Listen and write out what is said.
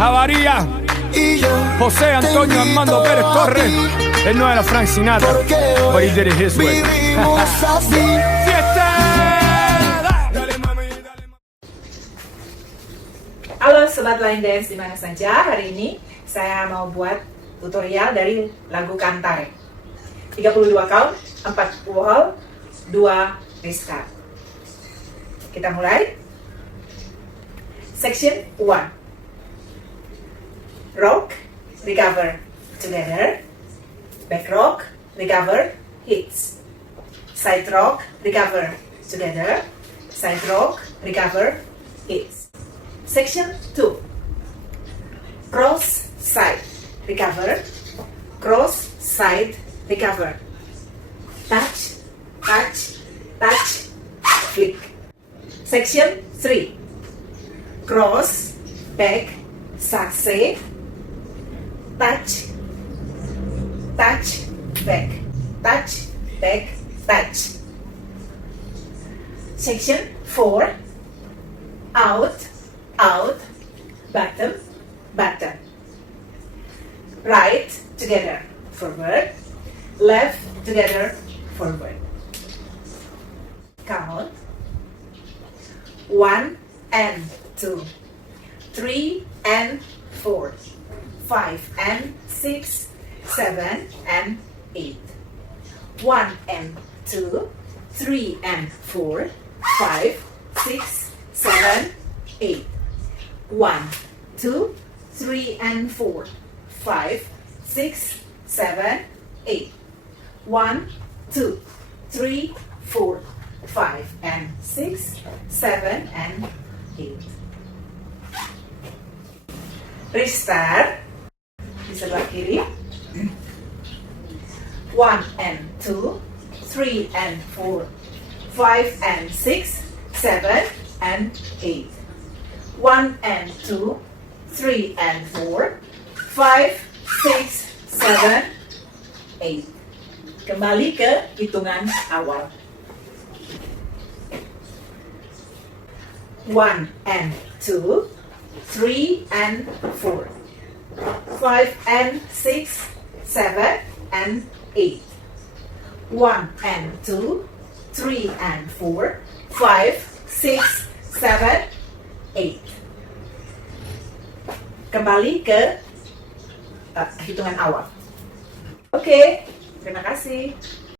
Avaría, José Antonio Armando Pérez Torres. Él no era Frank Sinatra, but he did it his way. Halo Sobat Line Dance dimana saja. Hari ini saya mau buat tutorial dari lagu Cantare. 32 count, 4 hold, 2 restart. Kita mulai. Section 1. Rock, recover, together. Back rock, recover, hits. Side rock, recover, together. Side rock, recover, hits. Section 2. Cross side, recover. Cross side, recover. Touch, touch, touch, flick. Section 3. Cross, back, saxe. Touch, touch, back, touch, back, touch. Section 4. Out, out, bottom, bottom. Right together, forward. Left together, forward. Count. 1 and 2, 3 and 4, 5 and 6, 7 and 8. 1 and 2, 3 and 4, 5, 6, 7, 8. 1, 2, 3 and 4, 5, 6, 7, 8. 1, 2, 3, 4, 5 and 6, 7 and 8. Restart di sebelah kiri. 1 and 2, 3 and 4, 5 and 6, 7 and 8. 1 and 2, 3 and 4, 5, 6, 7, 8. Kembali ke hitungan awal. 1 and 2, 3 and 4, 5 and 6, 7 and 8. 1 and 2, 3 and 4, 5, 6, 7, 8. Kembali ke hitungan awal. Oke, terima kasih.